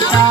Santa.